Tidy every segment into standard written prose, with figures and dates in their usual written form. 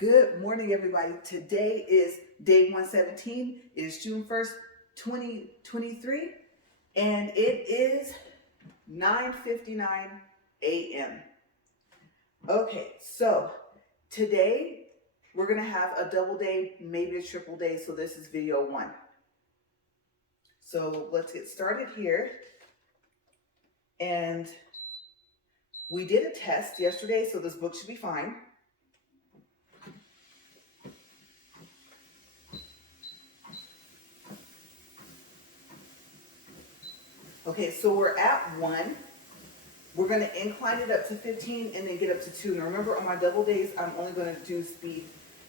Good morning, everybody. Today is day 117. It is June 1st, 2023, and it is 9:59 a.m. Okay, so today we're going to have a double day, maybe a triple day, so this is video one. So let's get started here. And we did a test yesterday, so this book should be fine. Okay, so we're at 1. We're going to incline it up to 15 and then get up to 2. Now remember, on my double days, I'm only going to do speed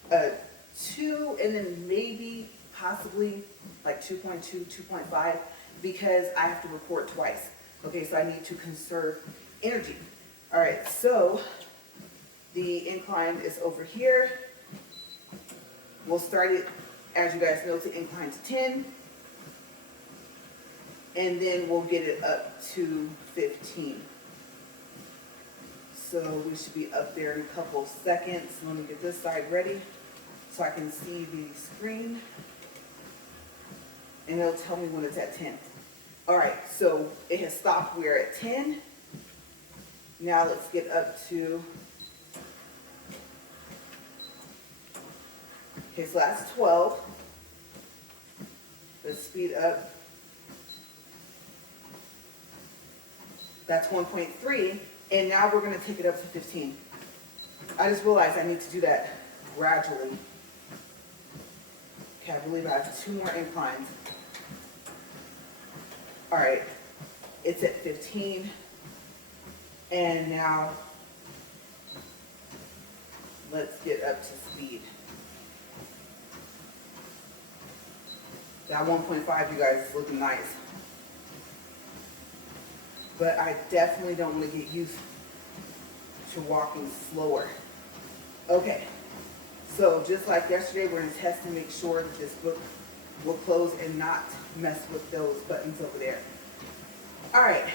2 and then maybe possibly like 2.2, 2.5 because I have to record twice. Okay, so I need to conserve energy. All right, so the incline is over here. We'll start it, as you guys know, to incline to 10. And then we'll get it up to 15. So we should be up there in a couple seconds. Let me get this side ready so I can see the screen. And it'll tell me when it's at 10. All right, so it has stopped. We're at 10. Now let's get up to, okay, so that's 12. Let's speed up. That's 1.3, and now we're going to take it up to 15. I just realized I need to do that gradually. Okay, I believe I have 2 more inclines. All right, it's at 15, and now let's get up to speed. That 1.5, you guys, is looking nice. But I definitely don't want to get used to walking slower. Okay, so just like yesterday, we're going to test and make sure that this book will close and not mess with those buttons over there. All right,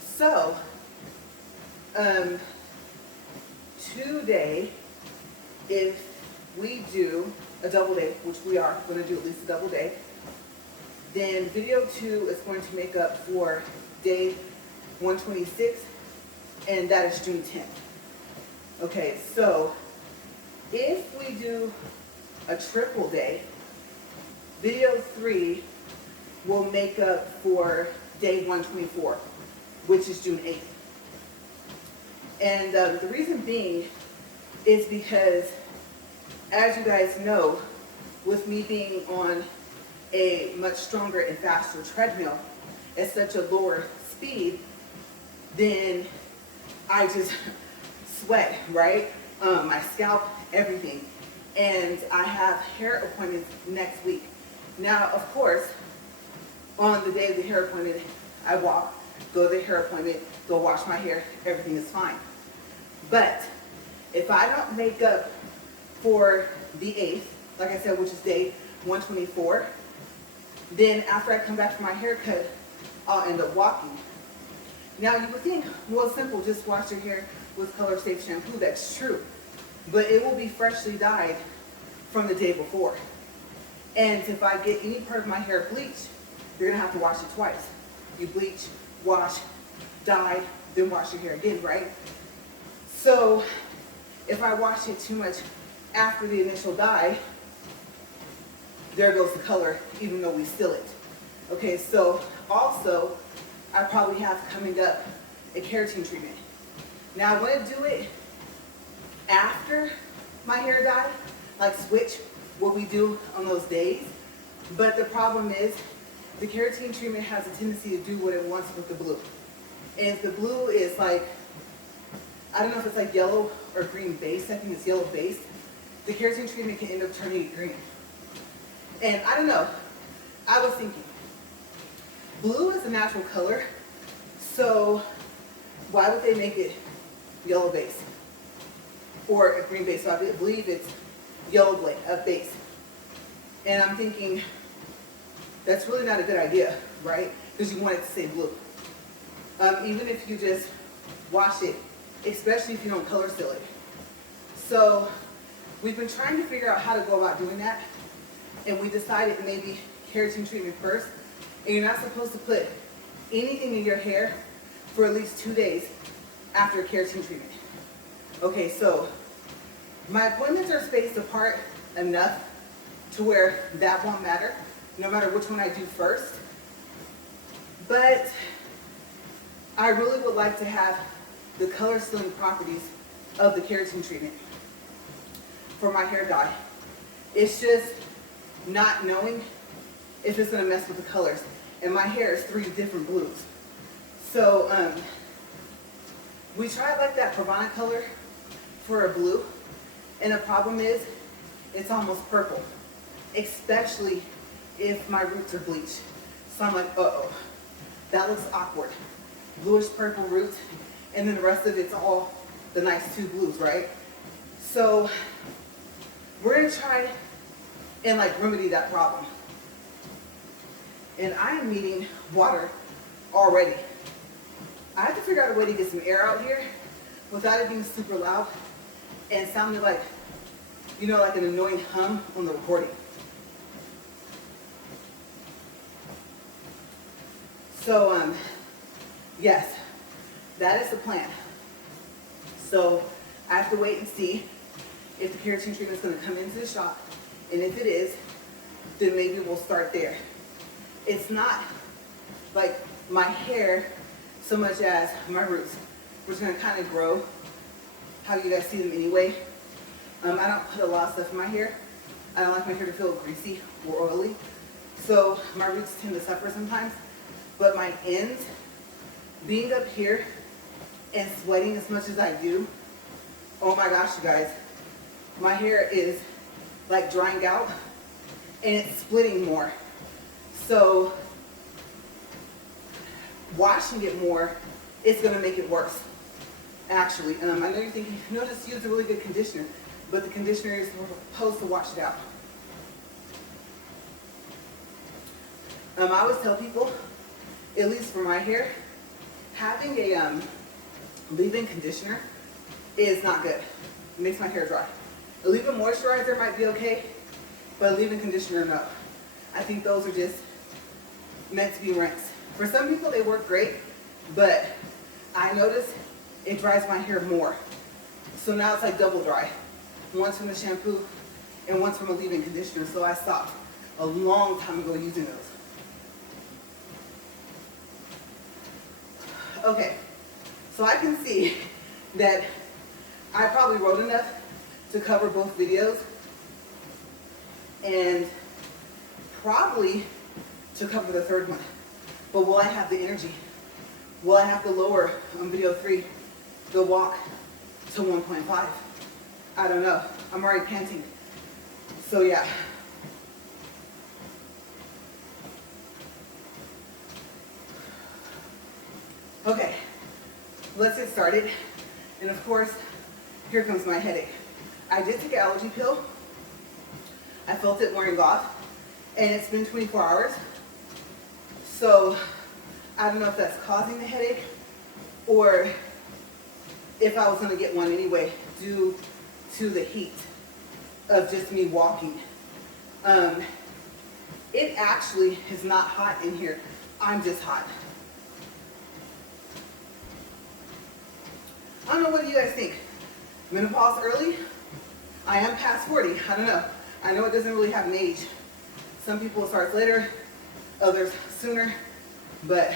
so today, if we do a double day, which we are going to do at least a double day, then video 2 is going to make up for day 126, and that is June 10th. Okay, so if we do a triple day, video 3 will make up for day 124, which is June 8th. And the reason being is because, as you guys know, with me being on a much stronger and faster treadmill at such a lower speed, then I just sweat, right? My scalp, everything. And I have hair appointments next week. Now, of course, on the day of the hair appointment, I walk, go to the hair appointment, go wash my hair, everything is fine. But if I don't make up for the 8th, like I said, which is day 124, then after I come back from my haircut, I'll end up walking. Now you would think, well, it's simple, just wash your hair with color safe shampoo. That's true. But it will be freshly dyed from the day before. And if I get any part of my hair bleached, you're going to have to wash it twice. You bleach, wash, dye, then wash your hair again, right? So if I wash it too much after the initial dye, there goes the color, even though we seal it. Okay, so also, I probably have coming up a keratin treatment. Now, I want to do it after my hair dye, like switch what we do on those days. But the problem is, the keratin treatment has a tendency to do what it wants with the blue. And if the blue is like, I don't know if it's like yellow or green based, I think it's yellow based, the keratin treatment can end up turning it green. And I don't know, I was thinking, blue is a natural color, so why would they make it yellow base or a green base? So I believe it's yellow base. And I'm thinking, that's really not a good idea, right? Because you want it to say blue. Even if you just wash it, especially if you don't color seal it. So we've been trying to figure out how to go about doing that, and we decided maybe keratin treatment first. And you're not supposed to put anything in your hair for at least 2 days after a keratin treatment. Okay, so my appointments are spaced apart enough to where that won't matter, no matter which one I do first. But I really would like to have the color sealing properties of the keratin treatment for my hair dye. It's just not knowing if it's going to mess with the colors. And my hair is 3 different blues. So we tried like that Pravana color for a blue. And the problem is it's almost purple, especially if my roots are bleached. So I'm like, uh-oh, that looks awkward. Bluish purple roots, and then the rest of it's all the nice 2 blues, right? So we're gonna try and like remedy that problem. And I am needing water already. I have to figure out a way to get some air out here without it being super loud and sounding like, you know, like an annoying hum on the recording. So, yes, that is the plan. So I have to wait and see if the keratin treatment is going to come into the shop. And if it is, then maybe we'll start there. It's not like my hair so much as my roots, which are going to kind of grow how you guys see them anyway. I don't put a lot of stuff in my hair. I don't like my hair to feel greasy or oily. So my roots tend to suffer sometimes. But my ends, being up here and sweating as much as I do, oh my gosh, you guys, my hair is like drying out and it's splitting more. So washing it more, it's gonna make it worse, actually. I know you're thinking, no, just use a really good conditioner, but the conditioner is supposed to wash it out. I always tell people, at least for my hair, having a leave-in conditioner is not good. It makes my hair dry. A leave-in moisturizer might be okay, but a leave-in conditioner, no. I think those are just meant to be rinsed. For some people, they work great, but I notice it dries my hair more. So now it's like double dry. Once from the shampoo and once from a leave-in conditioner. So I stopped a long time ago using those. Okay, so I can see that I probably wrote enough to cover both videos and probably to cover the 3rd one. But will I have the energy? Will I have to lower on video 3 the walk to 1.5? I don't know. I'm already panting. So yeah. Okay, let's get started. And of course, here comes my headache. I did take an allergy pill. I felt it wearing off, and it's been 24 hours. So I don't know if that's causing the headache or if I was gonna get one anyway due to the heat of just me walking. It actually is not hot in here. I'm just hot. I don't know, what do you guys think? Menopause early? I am past 40, I don't know. I know it doesn't really have an age. Some people it starts later, others sooner, but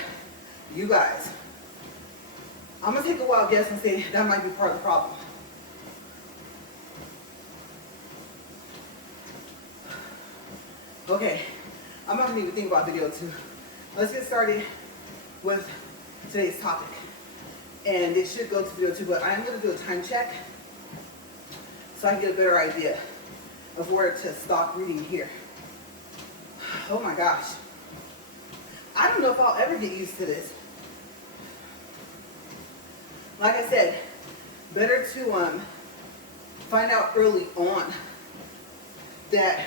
you guys, I'm gonna take a wild guess and say that might be part of the problem. Okay, I'm not gonna even think about video 2. Let's get started with today's topic. And it should go to video 2, but I am gonna do a time check so I can get a better idea of where to stop reading here. Oh my gosh. I don't know if I'll ever get used to this. Like I said, better to find out early on that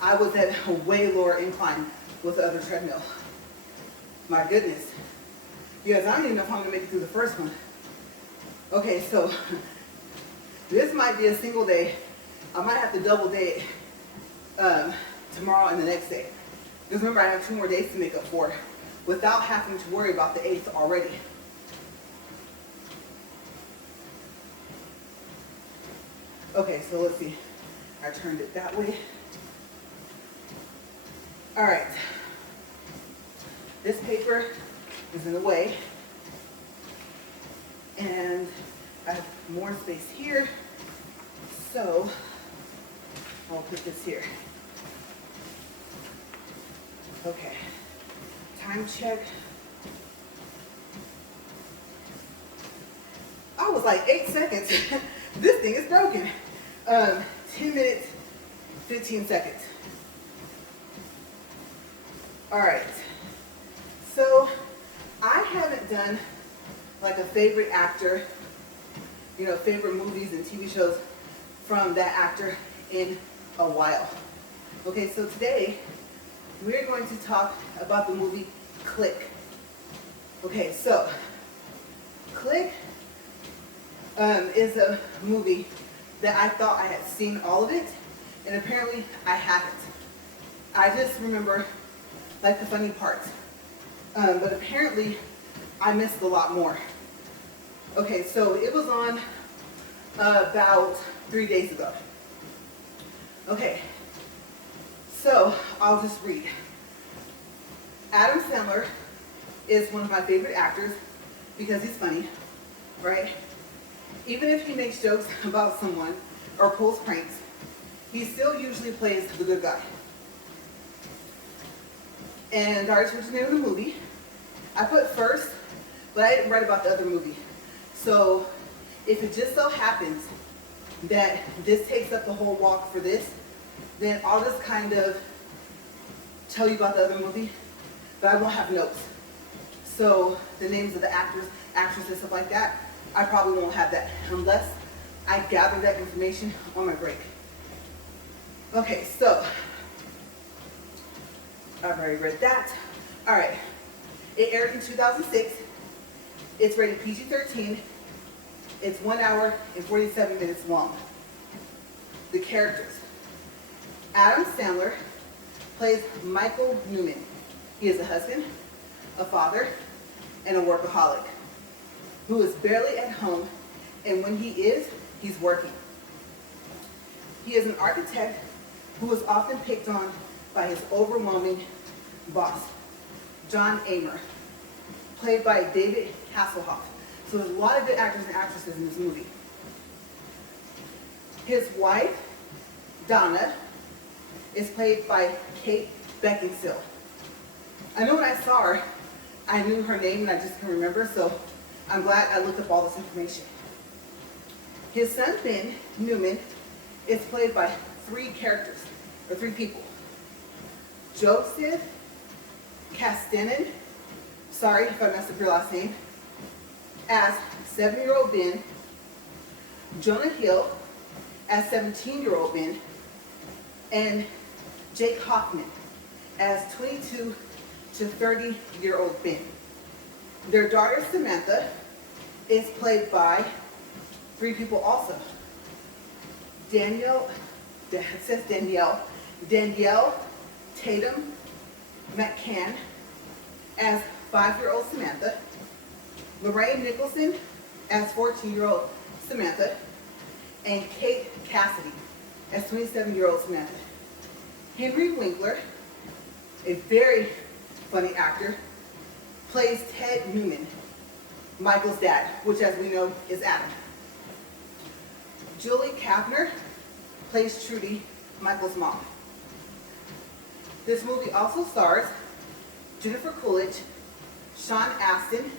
I was at a way lower incline with the other treadmill. My goodness. You guys, I don't even know if I'm gonna make it through the first one. Okay, so this might be a single day I might have to double day tomorrow and the next day. Because remember, I have 2 more days to make up for without having to worry about the 8th already. Okay, so let's see. I turned it that way. All right. This paper is in the way. And I have more space here. So I'll put this here. Okay. Time check. I was like 8 seconds. This thing is broken. 10 minutes, 15 seconds. All right. So I haven't done like a favorite actor, favorite movies and TV shows from that actor in a while. Okay, so today we're going to talk about the movie Click. Okay, so Click is a movie that I thought I had seen all of it, and apparently I haven't. I just remember like the funny parts, but apparently I missed a lot more. Okay, so it was on about 3 days ago. Okay, so I'll just read. Adam Sandler is one of my favorite actors because he's funny, right? Even if he makes jokes about someone or pulls pranks, he still usually plays the good guy. And I already told you the name of the movie. I put first, but I didn't write about the other movie. So if it just so happens that this takes up the whole walk for this, then I'll just kind of tell you about the other movie, but I won't have notes. So the names of the actors, actresses, stuff like that, I probably won't have that unless I gather that information on my break. Okay, so I've already read that. All right, it aired in 2006. It's rated PG-13. It's 1 hour and 47 minutes long. The characters. Adam Sandler plays Michael Newman. He is a husband, a father, and a workaholic who is barely at home, and when he is, he's working. He is an architect who is often picked on by his overwhelming boss, John Amer, played by David Hasselhoff. So there's a lot of good actors and actresses in this movie. His wife, Donna, is played by Kate Beckinsale. I know when I saw her, I knew her name and I just couldn't remember, so I'm glad I looked up all this information. His son, Ben Newman, is played by 3 people. Joseph Castanen, sorry if I messed up your last name, as 7-year-old Ben, Jonah Hill as 17-year-old Ben, and Jake Hoffman as 22 to 30-year-old Ben. Their daughter Samantha is played by 3 people also. Danielle Tatum McCann as 5-year-old Samantha, Lorraine Nicholson as 14-year-old Samantha, and Kate Cassidy as 27-year-old Samantha. Henry Winkler, a very funny actor, plays Ted Newman, Michael's dad, which as we know is Adam. Julie Kavner plays Trudy, Michael's mom. This movie also stars Jennifer Coolidge, Sean Astin,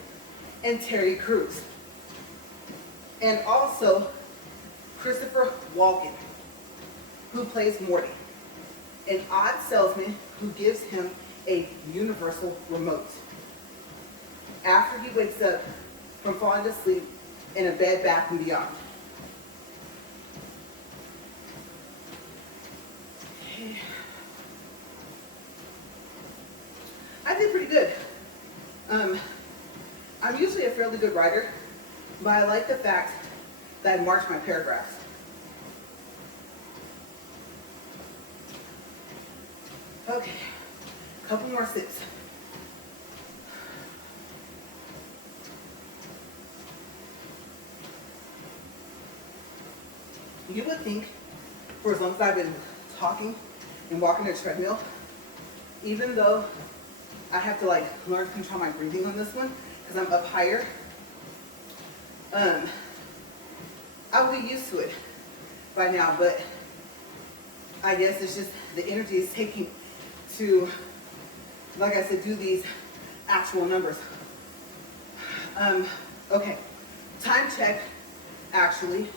and Terry Crews. And also Christopher Walken, who plays Morty, an odd salesman who gives him a universal remote after he wakes up from falling asleep in a Bed Bath & Beyond. I did pretty good. I'm usually a fairly good writer, but I like the fact that I marked my paragraphs. Okay, couple more sips. You would think, for as long as I've been talking and walking the treadmill, even though I have to like learn to control my breathing on this one because I'm up higher, I'll be used to it by now, but I guess it's just the energy is taking to, like I said, do these actual numbers. Okay, time check, actually,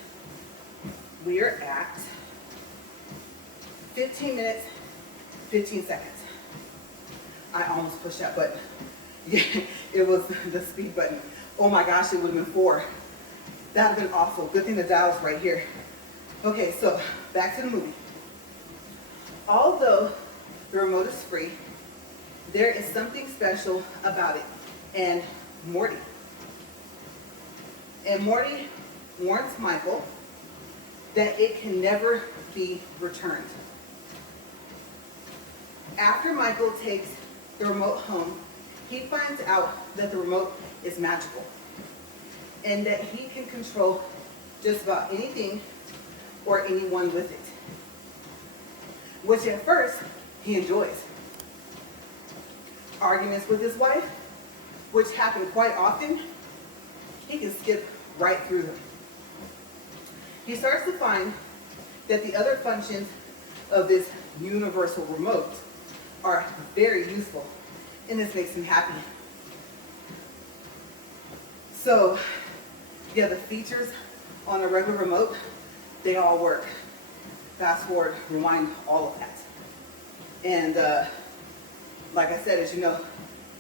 we are at 15 minutes, 15 seconds. I almost pushed that button. Yeah, it was the speed button. Oh my gosh, it would have been 4. That would have been awful. Good thing the dial's right here. Okay, so back to the movie. Although the remote is free, there is something special about it. And Morty warns Michael that it can never be returned. After Michael takes the remote home, he finds out that the remote is magical and that he can control just about anything or anyone with it, which at first he enjoys. Arguments with his wife, which happen quite often, he can skip right through them. He starts to find that the other functions of this universal remote are very useful, and this makes him happy. So, yeah, the features on a regular remote, they all work. Fast forward, rewind, all of that. And like I said, as you know,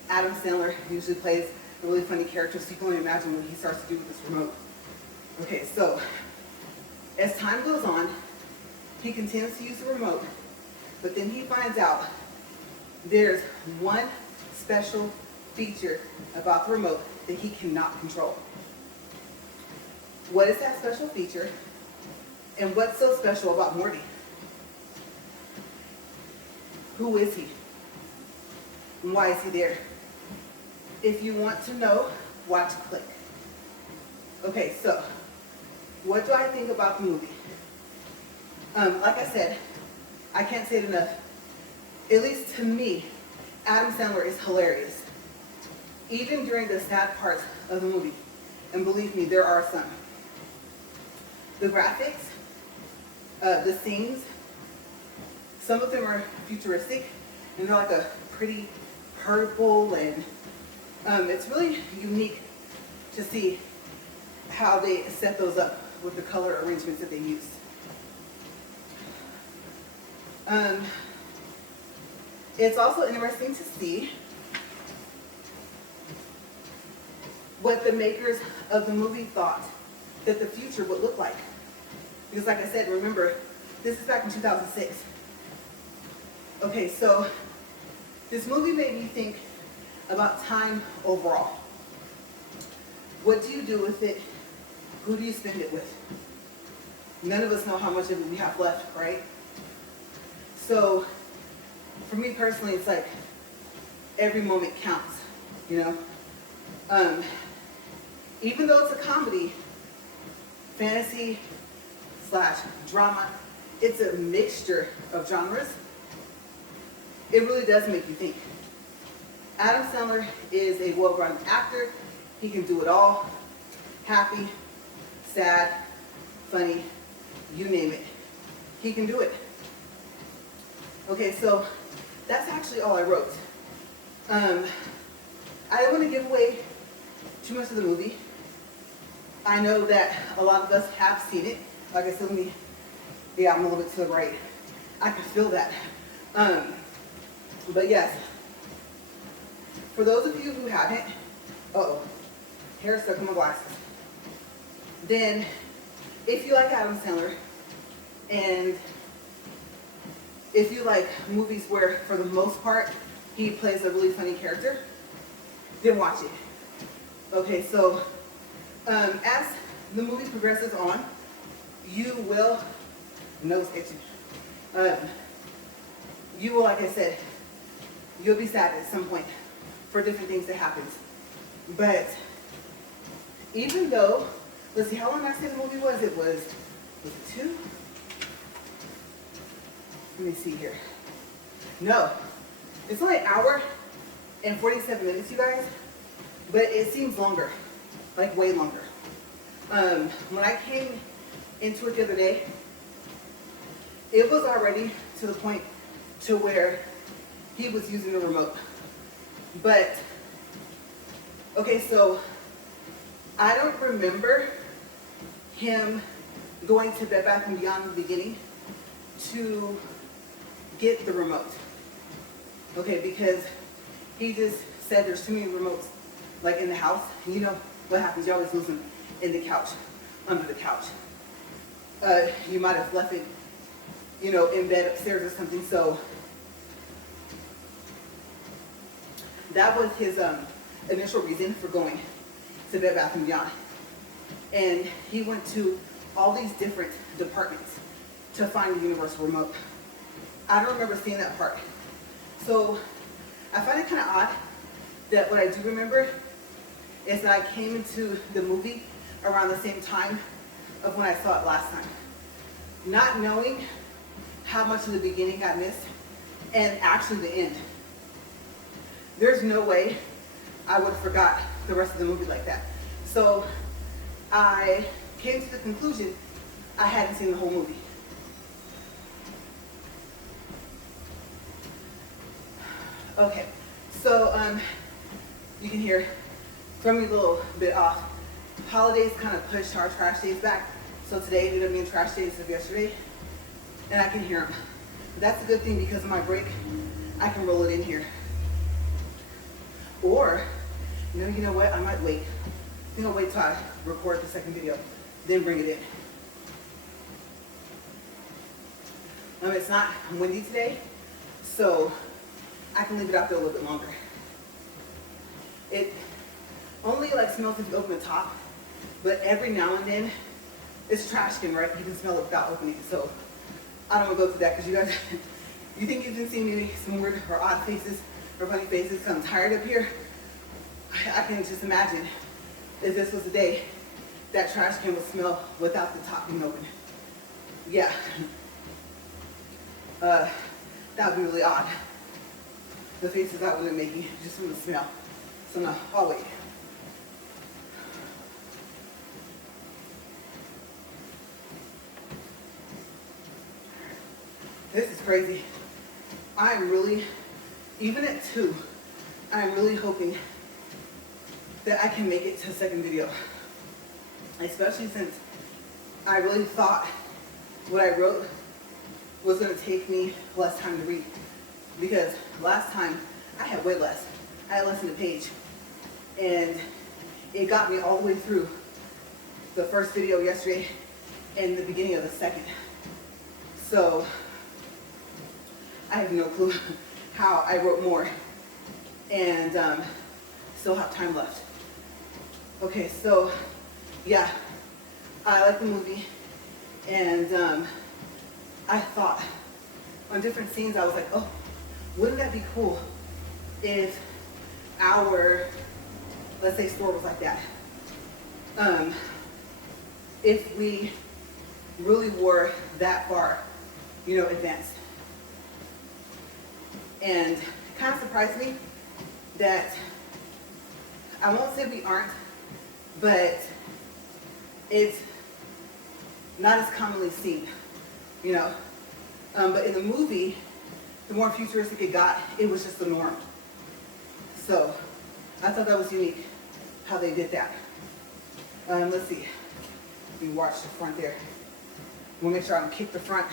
Adam Sandler usually plays a really funny character, so you can only imagine what he starts to do with this remote. Okay, so as time goes on, he continues to use the remote, but then he finds out there's one special feature about the remote that he cannot control. What is that special feature? And what's so special about Morty? Who is he? And why is he there? If you want to know, watch Click. Okay, so what do I think about the movie? Like I said, I can't say it enough. At least to me, Adam Sandler is hilarious. Even during the sad parts of the movie. And believe me, there are some. The graphics, the scenes, some of them are futuristic, and they're like a pretty purple, and it's really unique to see how they set those up with the color arrangements that they use. It's also interesting to see what the makers of the movie thought that the future would look like. Because like I said, remember, this is back in 2006. Okay, so this movie made me think about time overall. What do you do with it? Who do you spend it with? None of us know how much of it we have left, right? So for me personally, it's like every moment counts, you know? Even though it's a comedy, fantasy / drama, it's a mixture of genres. It really does make you think. Adam Sandler is a well-rounded actor. He can do it all. Happy, sad, funny, you name it. He can do it. Okay, so that's actually all I wrote. I don't want to give away too much of the movie. I know that a lot of us have seen it. Like I said, I'm a little bit to the right. I can feel that. But yes, for those of you who haven't, hair stuck in my glasses. Then, if you like Adam Sandler, and if you like movies where, for the most part, he plays a really funny character, then watch it. Okay, so as the movie progresses on, you will, nose itching, you will, like I said, you'll be sad at some point for different things that happen. But even though, let's see, how long I say the movie was? Was it 2? Let me see here. No, it's only an hour and 47 minutes, you guys, but it seems longer, like way longer. When I came into it the other day, it was already to the point to where he was using the remote. But, okay, so I don't remember him going to Bed Bath & Beyond in the beginning to get the remote. Okay, because he just said there's too many remotes, like in the house. You know what happens, you always lose them in the couch, under the couch. You might have left it, you know, in bed upstairs or something. So that was his initial reason for going to Bed Bath & Beyond. And he went to all these different departments to find the universal remote. I don't remember seeing that part. So I find it kind of odd that what I do remember is that I came into the movie around the same time of when I saw it last time. Not knowing how much of the beginning I missed and actually the end. There's no way I would have forgot the rest of the movie like that. So I came to the conclusion I hadn't seen the whole movie. Okay, so you can hear from me a little bit off. Holidays kind of pushed our trash days back. So today ended up being trash days of yesterday, and I can hear them. That's a good thing because of my break, I can roll it in here. Or, you know what? I might wait. I think I'll wait till I record the second video, then bring it in. It's not windy today, so I can leave it out there a little bit longer. It only like smells if you open the top, but every now and then, it's trash can, right? You can smell it without opening it. So I don't want to go through that because you guys, you think you can see me some weird or odd faces or funny faces because I'm tired up here. I can just imagine if this was the day that trash can would smell without the top being open. Yeah. That would be really odd. The faces I would be making just from the smell. So no, I'll wait. This is crazy. I'm really, even at 2, I'm really hoping that I can make it to the second video. Especially since I really thought what I wrote was going to take me less time to read. Because last time I had way less. I had less than a page. And it got me all the way through the first video yesterday and the beginning of the second. So I have no clue how I wrote more and still have time left. Okay, so yeah, I like the movie, and I thought on different scenes, I was like, oh, wouldn't that be cool if our, let's say, store was like that? If we really were that far, advanced. And it kind of surprised me that, I won't say we aren't, but it's not as commonly seen, But in the movie, the more futuristic it got, it was just the norm. So I thought that was unique, how they did that. Let's see. Let me watch the front there. We'll make sure I don't kick the front.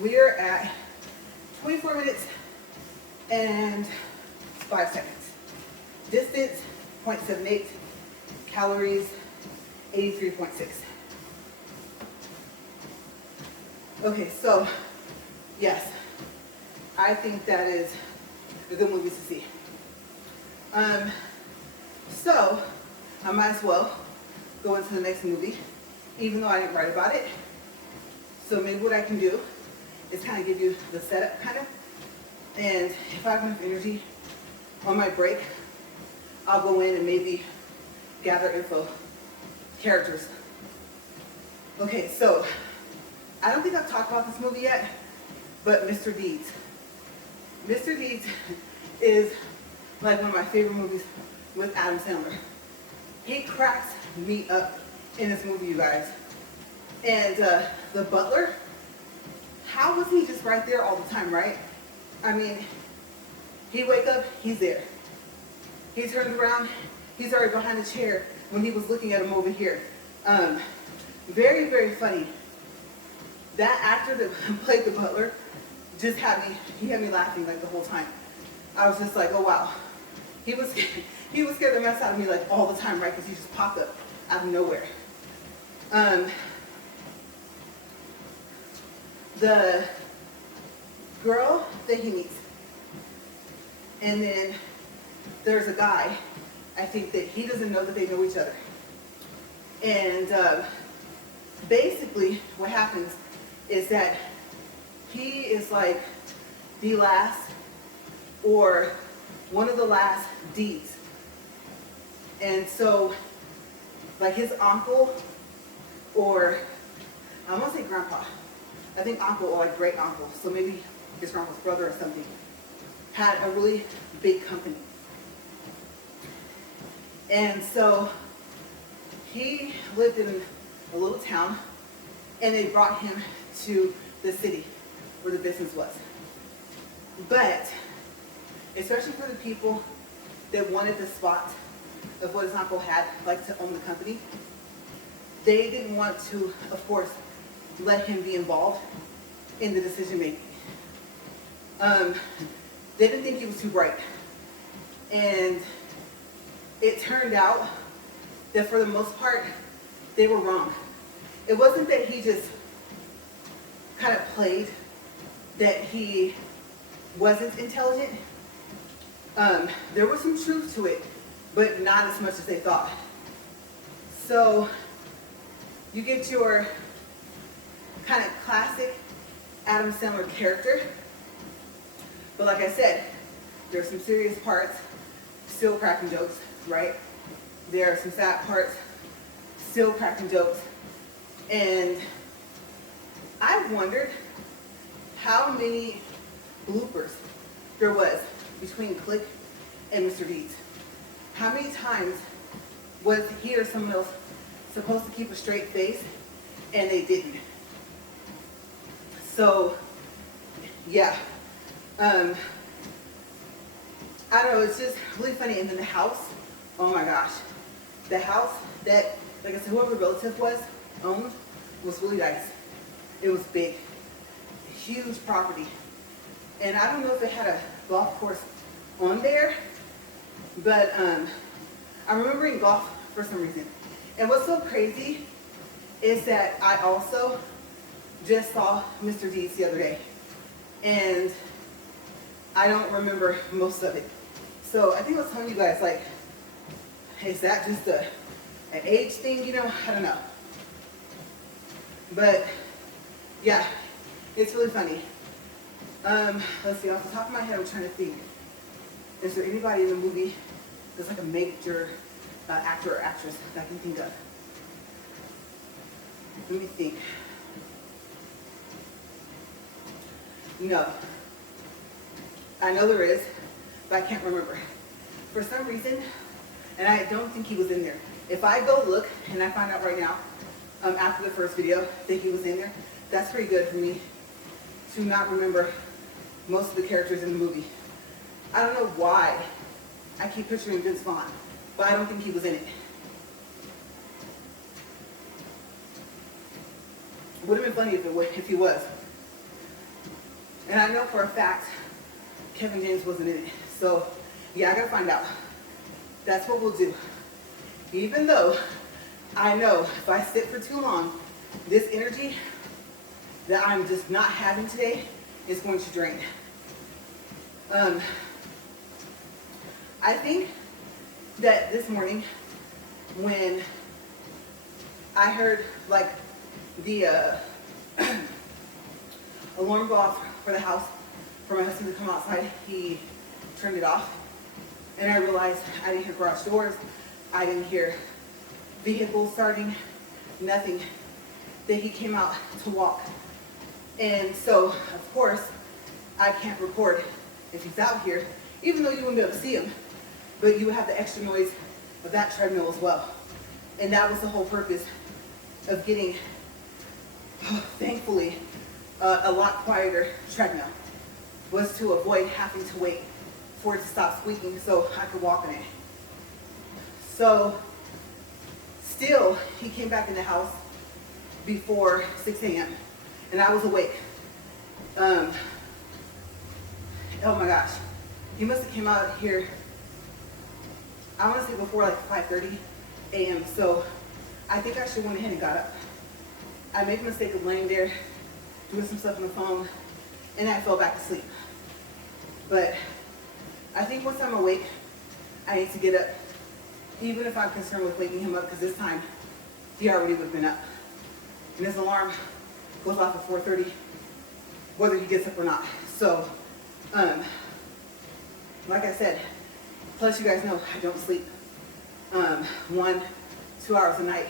We're at 24 minutes and 5 seconds. Distance, 0.78. Calories, 83.6. Okay, so, yes, I think that is a good movie to see. So, I might as well go into the next movie, even though I didn't write about it. So maybe what I can do is kind of give you the setup kind of. And if I have enough energy on my break, I'll go in and maybe gather info, characters. Okay, so I don't think I've talked about this movie yet, but Mr. Deeds. Mr. Deeds is like one of my favorite movies with Adam Sandler. He cracks me up in this movie, you guys. And the butler, how was he just right there all the time, right? I mean, he'd wake up, he's there. He turns around, he's already behind the chair when he was looking at him over here. Very, very funny. That actor that played the butler just had me laughing like the whole time. I was just like, oh wow. He was scared the mess out of me like all the time, right? Because he just popped up out of nowhere. The girl that he meets, and then there's a guy, I think that he doesn't know that they know each other. And basically what happens is that he is like the last or one of the last D's. And so like his uncle, or I want to say grandpa, I think uncle or like great uncle, so maybe his grandpa's brother or something, had a really big company. And so he lived in a little town, and they brought him to the city where the business was. But especially for the people that wanted the spot of what his uncle had, like to own the company, they didn't want to, of course, let him be involved in the decision making. They didn't think he was too bright. And it turned out that for the most part, they were wrong. It wasn't that he just kind of played that he wasn't intelligent. There was some truth to it, but not as much as they thought. So you get your kind of classic Adam Sandler character. But like I said, there's some serious parts, still cracking jokes, right? There are some sad parts, still cracking jokes. And I wondered how many bloopers there was between Click and Mr. Deeds. How many times was he or someone else supposed to keep a straight face and they didn't? So, yeah. I don't know, it's just really funny. And then the house, oh my gosh. The house that, like I said, whoever the relative owned was really nice. It was big, huge property. And I don't know if it had a golf course on there, but I'm remembering golf for some reason. And what's so crazy is that I also just saw Mr. Deeds the other day, and I don't remember most of it. So I think I was telling you guys, like, is that just an age thing, you know? I don't know. But yeah, it's really funny. Let's see, off the top of my head, I'm trying to think. Is there anybody in the movie that's like a major actor or actress that I can think of? Let me think. No. I know there is, but I can't remember. For some reason, and I don't think he was in there. If I go look and I find out right now, after the first video, that he was in there, that's pretty good for me to not remember most of the characters in the movie. I don't know why I keep picturing Vince Vaughn, but I don't think he was in it. Would have been funny if he was. And I know for a fact Kevin James wasn't in it. So yeah, I gotta find out. That's what we'll do. Even though I know if I sit for too long, this energy that I'm just not having today is going to drain. I think that this morning when I heard like the alarm go off for the house for my husband to come outside. He turned it off, and I realized I didn't hear garage doors. I didn't hear vehicles starting, nothing. Then he came out to walk. And so, of course, I can't record if he's out here, even though you wouldn't be able to see him, but you would have the extra noise of that treadmill as well. And that was the whole purpose of getting, thankfully, a lot quieter treadmill, was to avoid having to wait for it to stop squeaking so I could walk on it. So, still, he came back in the house before 6 a.m. and I was awake. Oh my gosh. He must have came out here, I want to say before like 5:30 a.m. So I think I should went ahead and got up. I made the mistake of laying there, doing some stuff on the phone, and I fell back asleep. But I think once I'm awake, I need to get up, even if I'm concerned with waking him up, because this time he already would have been up. And his alarm goes off at 4:30, whether he gets up or not. So, like I said, plus you guys know I don't sleep 1, 2 hours a night,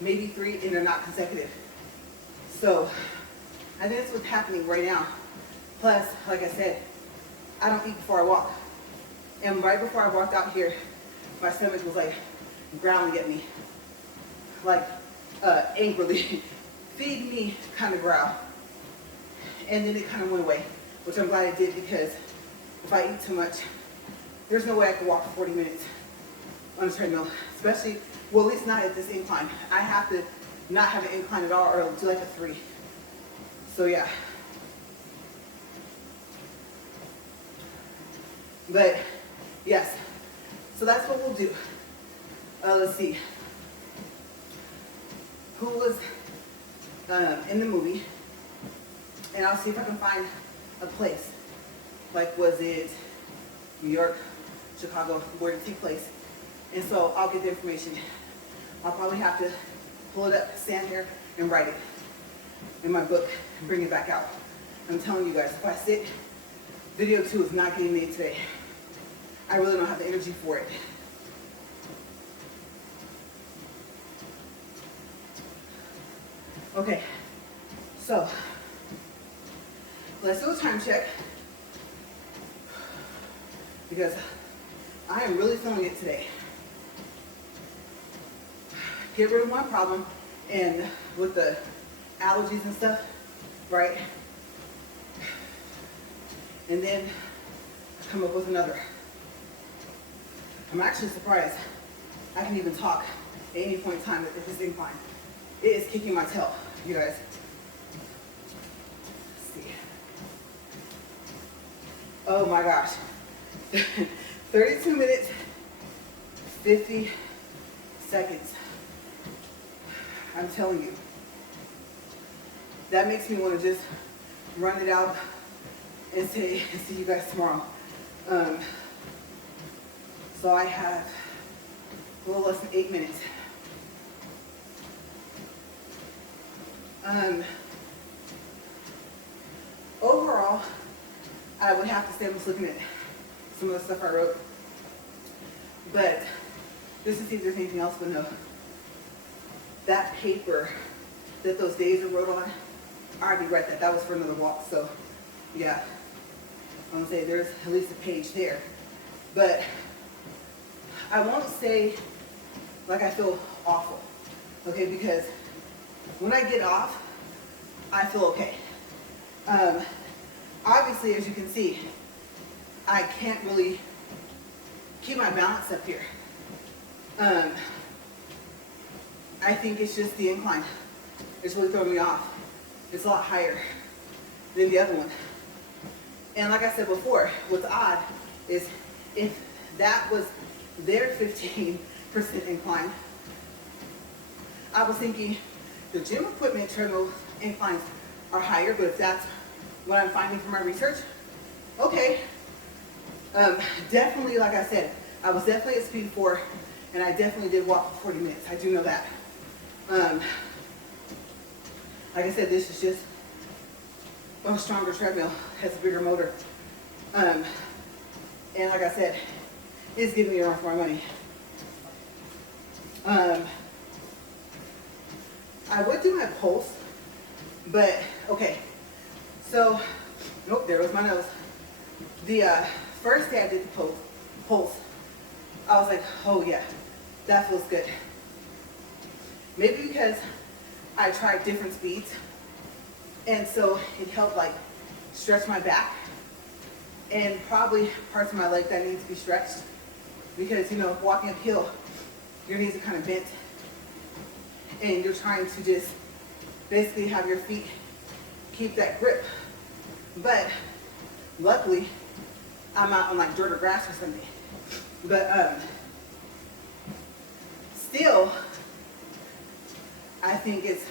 maybe 3, and they're not consecutive. So I think that's what's happening right now. Plus, like I said, I don't eat before I walk. And right before I walked out here, my stomach was like growling at me, like angrily, feed me kind of growl. And then it kind of went away, which I'm glad it did, because if I eat too much, there's no way I could walk for 40 minutes on a treadmill, especially, well, at least not at this incline. I have to not have an incline at all, or do like a 3. So yeah. But yes, so that's what we'll do. Let's see. Who was in the movie? And I'll see if I can find a place. Like, was it New York, Chicago, where it took place? And so I'll get the information. I'll probably have to pull it up, stand here, and write it in my book and bring it back out. I'm telling you guys, if I sit, video 2 is not getting made today. I really don't have the energy for it. Okay, so let's do a time check, because I am really feeling it today. Get rid of one problem, and with the allergies and stuff, right? And then come up with another. I'm actually surprised I can even talk at any point in time at this incline. It is kicking my tail, you guys. Let's see. Oh my gosh. 32 minutes, 50 seconds. I'm telling you. That makes me want to just run it out and say, see you guys tomorrow. So I have a little less than 8 minutes. Overall, I would have to say I'm just looking at some of the stuff I wrote. But just to see if there's anything else, but no. That paper that those days are wrote on, I already read that. That was for another walk, so yeah. I'm gonna say there's at least a page there. But I won't say like I feel awful, okay? Because when I get off, I feel okay. Obviously, as you can see, I can't really keep my balance up here. I think it's just the incline. It's really throwing me off. It's a lot higher than the other one. And like I said before, what's odd is if that was their 15% incline, I was thinking the gym equipment treadmill inclines are higher, but if that's what I'm finding from my research, okay. Definitely, like I said, I was definitely at speed 4, and I definitely did walk for 40 minutes. I do know that. Like I said, this is just a stronger treadmill, has a bigger motor. And like I said, it's giving me a run for my money. I would do my pulse, but okay. So, nope, there was my nose. The first day I did the pulse, I was like, oh yeah, that feels good. Maybe because I tried different speeds, and so it helped like stretch my back, and probably parts of my leg that need to be stretched, because you know, walking uphill, your knees are kind of bent, and you're trying to just basically have your feet keep that grip. But luckily, I'm out on like dirt or grass or something. But still, I think it's,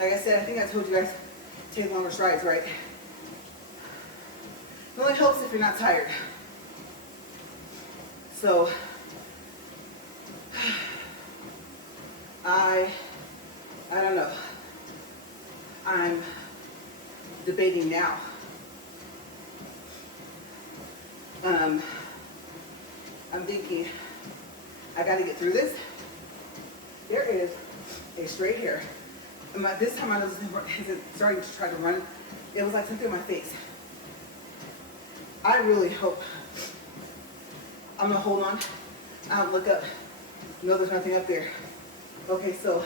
like I said, I think I told you guys, take longer strides, right? It only helps if you're not tired. So, I don't know. I'm debating now. I'm thinking, I got to get through this. There is a straight hair. This time I was starting to try to run. It was like something in my face. I really hope I'm gonna hold on. I don't look up. No, there's nothing up there. Okay, so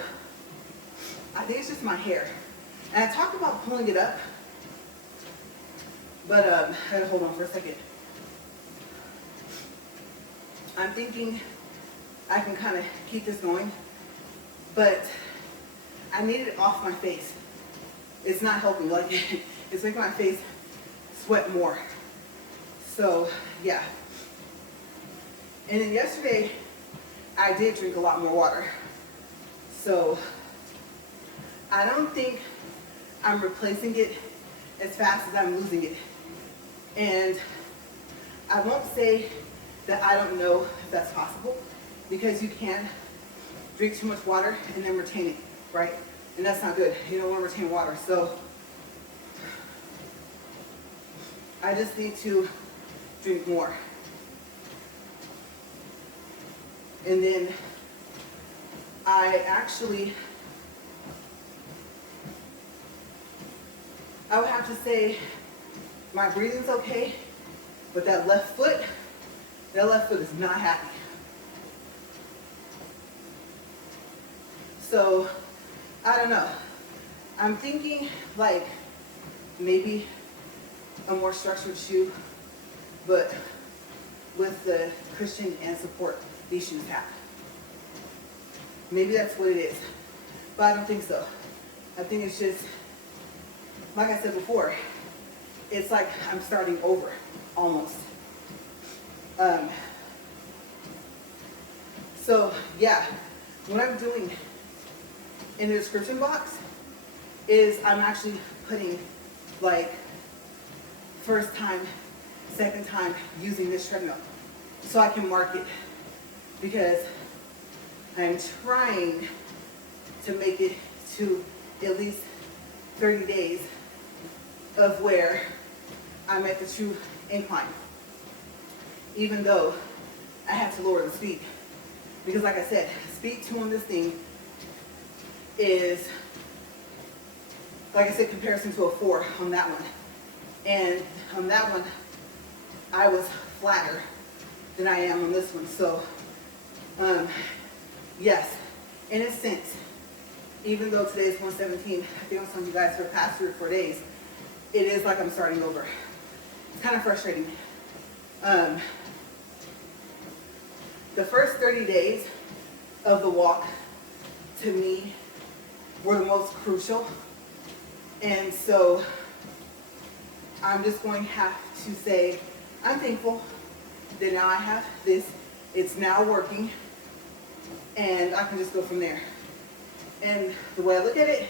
I think it's just my hair. And I talked about pulling it up, but I gotta hold on for a second. I'm thinking I can kind of keep this going, but I need it off my face. It's not helping, like it's making my face sweat more. So yeah. And then yesterday, I did drink a lot more water. So I don't think I'm replacing it as fast as I'm losing it. And I won't say that I don't know if that's possible, because you can drink too much water and then retain it, right? And that's not good. You don't want to retain water. So I just need to drink more. And then I would have to say my breathing's okay, but that left foot is not happy. So, I don't know. I'm thinking like maybe a more structured shoe, but with the cushion and support these shoes have. Maybe that's what it is, but I don't think so. I think it's just, like I said before, it's like I'm starting over, almost. So yeah, what I'm doing in the description box is I'm actually putting like first time, second time using this treadmill, so I can mark it, because I'm trying to make it to at least 30 days of where I'm at the true incline, even though I have to lower the speed. Because like I said, speed 2 on this thing is, like I said, comparison to a 4 on that one. And on that one, I was flatter than I am on this one. So, yes, in a sense, even though today is 117, I think I'm telling you guys for the past 3 or 4 days, it is like I'm starting over. It's kind of frustrating. The first 30 days of the walk, to me, were the most crucial. And so I'm just going to have to say, I'm thankful that now I have this. It's now working, and I can just go from there. And the way I look at it,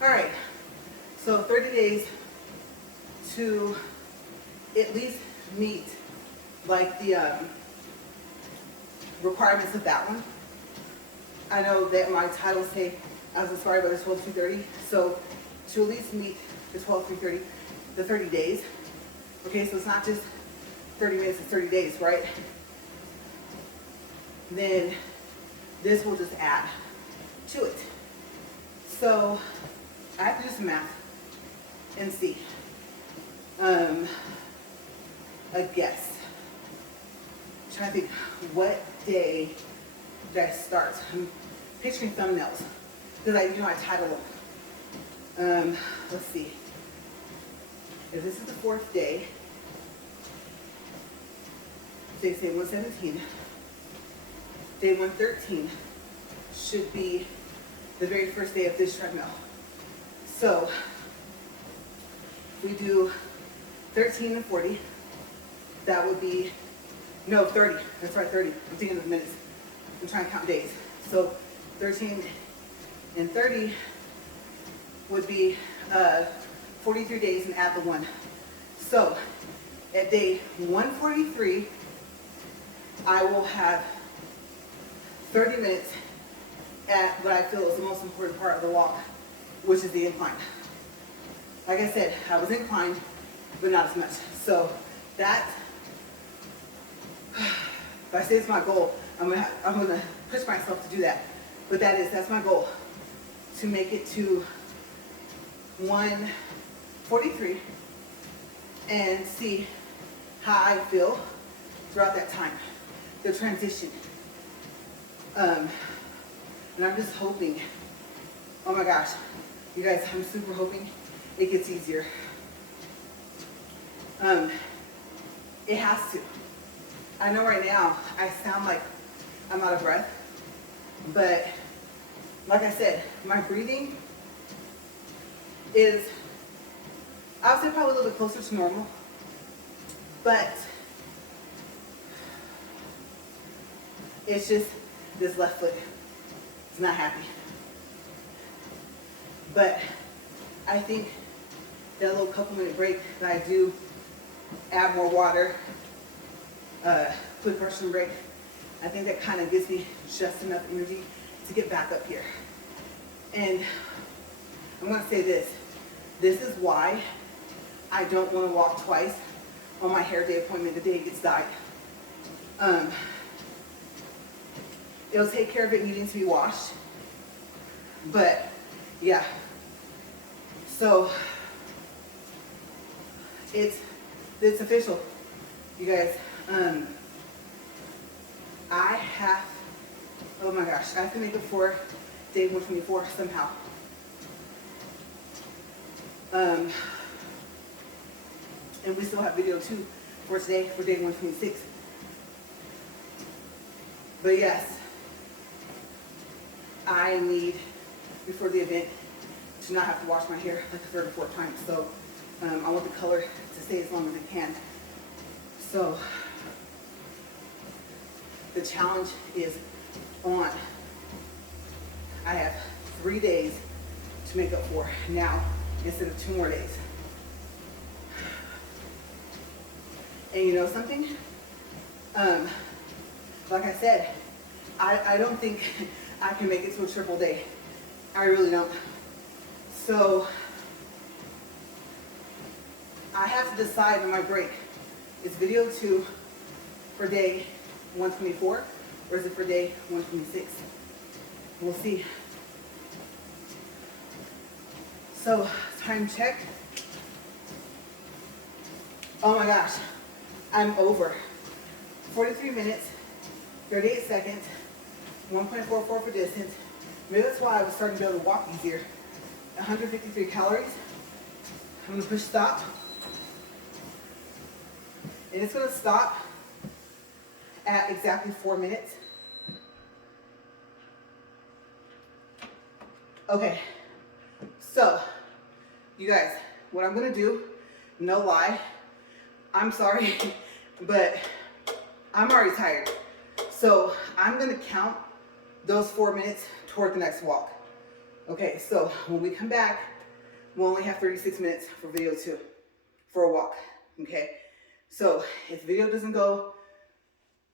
all right, so 30 days to at least meet like the requirements of that one. I know that my titles say I was inspired by the 12-2-30, so to at least meet the 12, 3:30, the 30 days. Okay, so it's not just 30 minutes, it's 30 days, right? Then this will just add to it. So I have to do some math and see. A guess. I'm trying to think, what day did I start? I'm picturing thumbnails because I title them. Let's see. If this is the 4th day, say 117, day 113 should be the very first day of this treadmill. So if we do 13 and 40, that would be, no, 30. That's right, 30. I'm thinking of minutes. I'm trying to count days. So 13 and 30 would be 43 days and add the 1. So at day 143, I will have 30 minutes at what I feel is the most important part of the walk, which is the incline. Like I said, I was inclined, but not as much. So that, if I say it's my goal, I'm gonna push myself to do that. But that's my goal, to make it to 143 and see how I feel throughout that time, the transition. And I'm just hoping, oh my gosh, you guys, I'm super hoping it gets easier. It has to. I know right now I sound like I'm out of breath, but like I said, my breathing is, I would say probably a little bit closer to normal, but it's just this left foot is not happy. But I think that little couple-minute break that I do, add more water, quick Russian break, I think that kind of gives me just enough energy to get back up here. And I'm going to say this. This is why I don't want to walk twice on my hair day appointment the day it gets dyed. It'll take care of it needing to be washed. But yeah. So it's official, you guys. Oh my gosh, I have to make it for day 124 somehow. And we still have video too for today, for day 126. But yes, I need, before the event, to not have to wash my hair like the 3rd or 4th time. So I want the color to stay as long as it can. So the challenge is on. I have 3 days to make up for now instead of 2 more days. And you know something? Like I said, I don't think I can make it to a triple day. I really don't. So I have to decide on my break. Is video 2 for day 124 or is it for day 126? We'll see. So time check. Oh my gosh, I'm over. 43 minutes, 38 seconds, 1.44 for distance. Maybe that's why I was starting to be able to walk easier. 153 calories. I'm gonna push stop. And it's gonna stop at exactly 4 minutes. Okay, so you guys, what I'm gonna do, no lie, I'm sorry, but I'm already tired. So I'm gonna count those 4 minutes toward the next walk. Okay, so when we come back, we'll only have 36 minutes for video 2, for a walk, okay? So if video doesn't go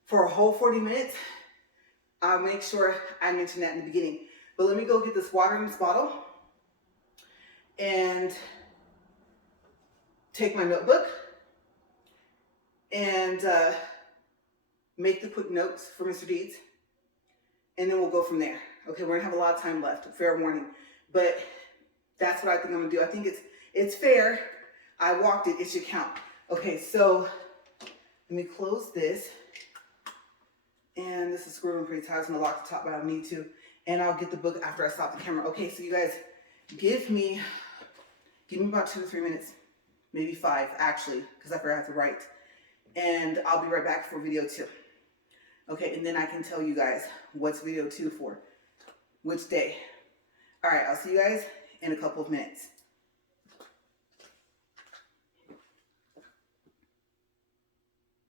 for a whole 40 minutes, I'll make sure I mention that in the beginning. But let me go get this water in this bottle, and take my notebook and make the quick notes for Mr. Deeds, and then we'll go from there. Okay, we're gonna have a lot of time left, fair warning, but that's what I think I'm gonna do. I think it's fair. I walked it, it should count. Okay, so let me close this, and this is screwing pretty tight. I was gonna lock the top, but I don't need to, and I'll get the book after I stop the camera. Okay, so you guys, give me about 2 to 3 minutes, maybe 5 actually, because I forgot to write, and I'll be right back for video 2. Okay, and then I can tell you guys what's video 2 for, which day. All right, I'll see you guys in a couple of minutes.